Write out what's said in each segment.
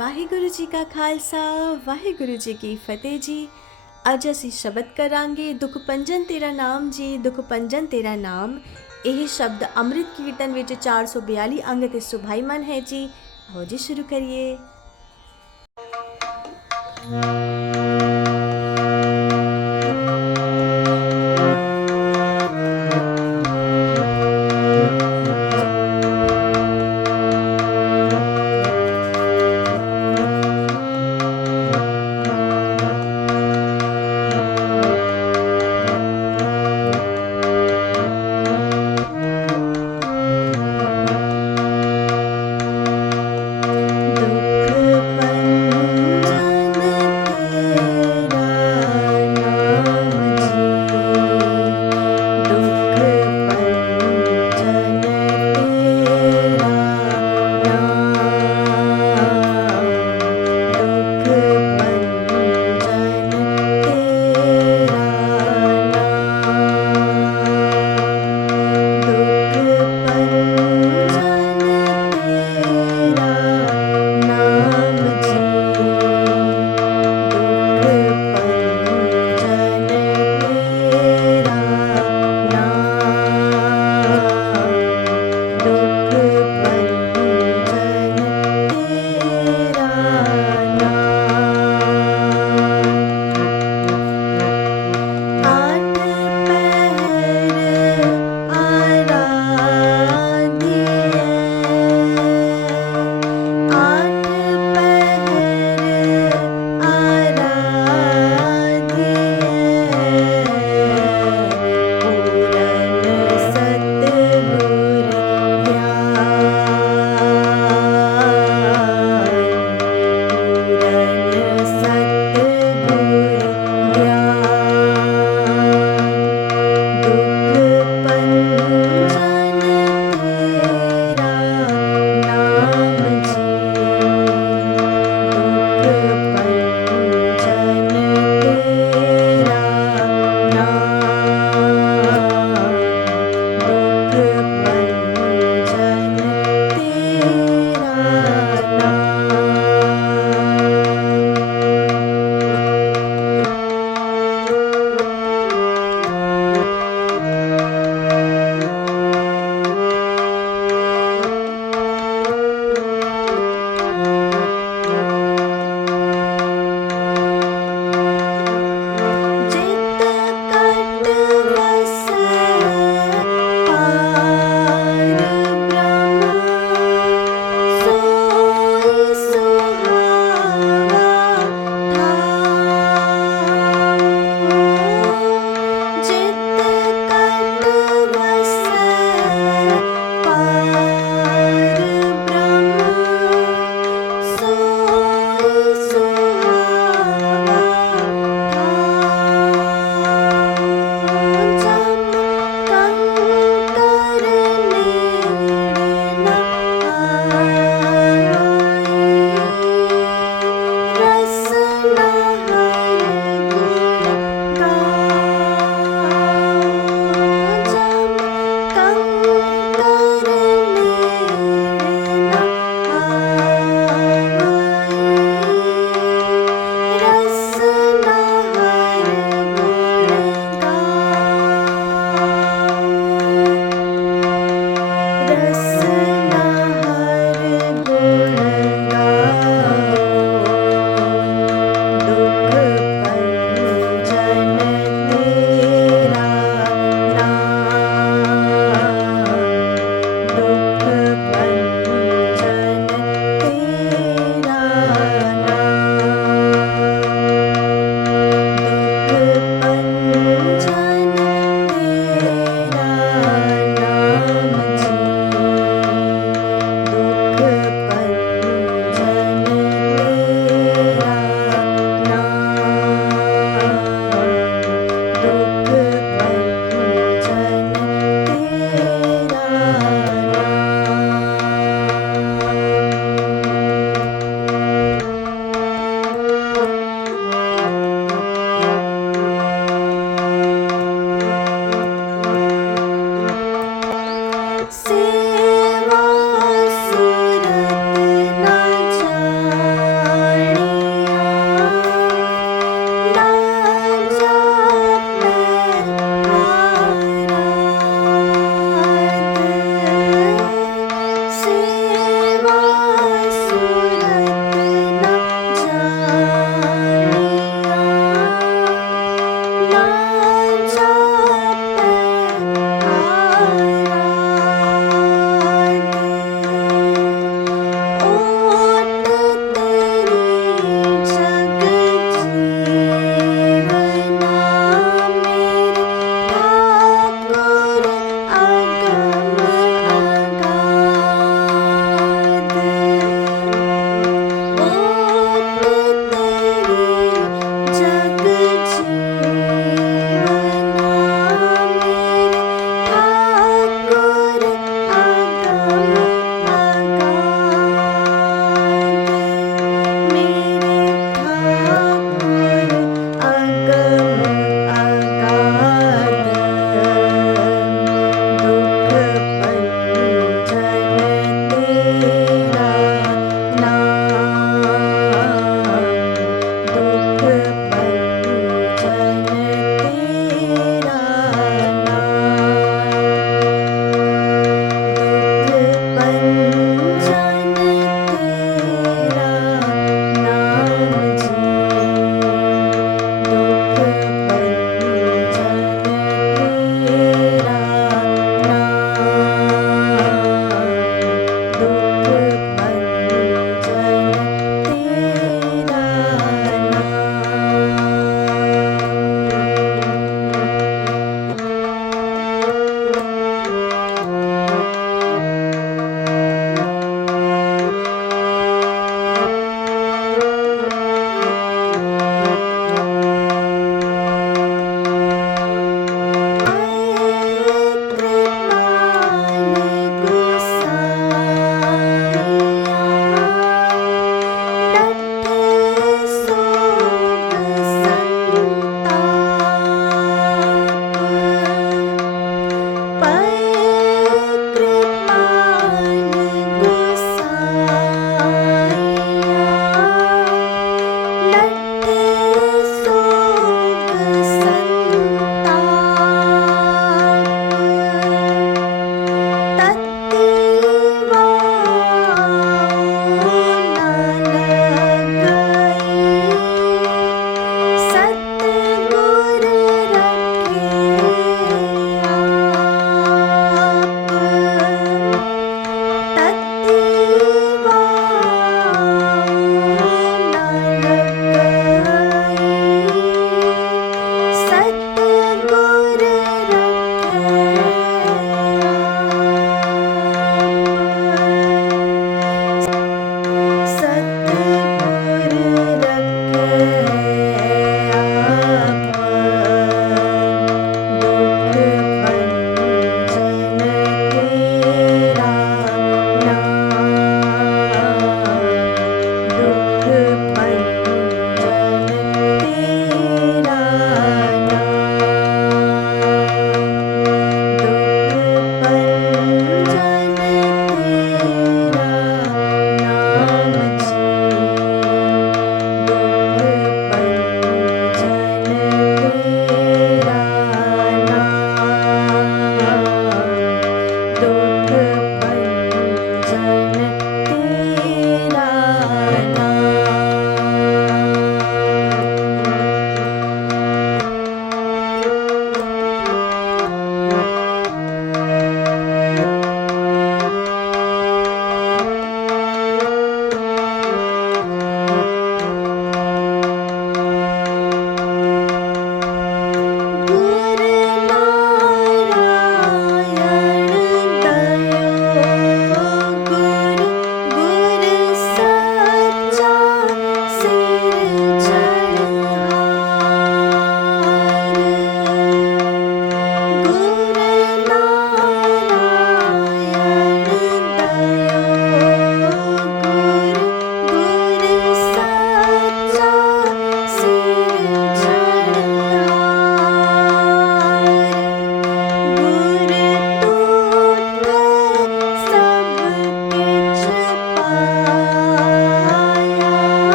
ਵਾਹਿਗੁਰੂ ਜੀ ਕਾ ਖਾਲਸਾ, ਵਾਹਿਗੁਰੂ ਜੀ ਕੀ ਫਤਿਹ ਜੀ। ਅੱਜ ਅਸੀਂ ਸ਼ਬਦ ਕਰਾਂਗੇ, ਦੁਖ ਪੰਜਨ ਤੇਰਾ ਨਾਮ ਜੀ, ਦੁਖ ਪੰਜਨ ਤੇਰਾ ਨਾਮ। ਇਹ ਸ਼ਬਦ ਅੰਮ੍ਰਿਤ ਕੀਰਤਨ ਵਿੱਚ 442 ਅੰਗ ਤੇ ਸੁਭਾਈਮਨ ਹੈ ਜੀ। ਆਓ ਜੀ, ਸ਼ੁਰੂ ਕਰੀਏ।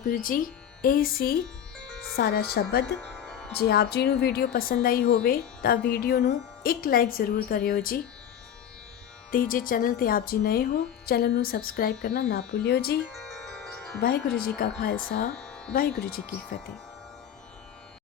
ਵਾਹਿਗੁਰੂ ਜੀ, ਇਹ ਸੀ ਸਾਰਾ ਸ਼ਬਦ। ਜੇ ਆਪ ਜੀ ਨੂੰ ਵੀਡੀਓ ਪਸੰਦ ਆਈ ਹੋਵੇ, ਤਾਂ ਵੀਡੀਓ ਨੂੰ ਇੱਕ ਲਾਈਕ ਜ਼ਰੂਰ ਕਰਿਓ ਜੀ। ਤੇ ਜੇ ਚੈਨਲ ਤੇ ਆਪ ਜੀ ਨਏ ਹੋ ਚੈਨਲ ਨੂੰ ਸਬਸਕ੍ਰਾਈਬ ਕਰਨਾ ਨਾ ਭੁੱਲਿਓ ਜੀ। ਵਾਹਿਗੁਰੂ ਜੀ ਕਾ ਖਾਲਸਾ, ਵਾਹਿਗੁਰੂ ਜੀ ਕੀ ਫਤਿਹ।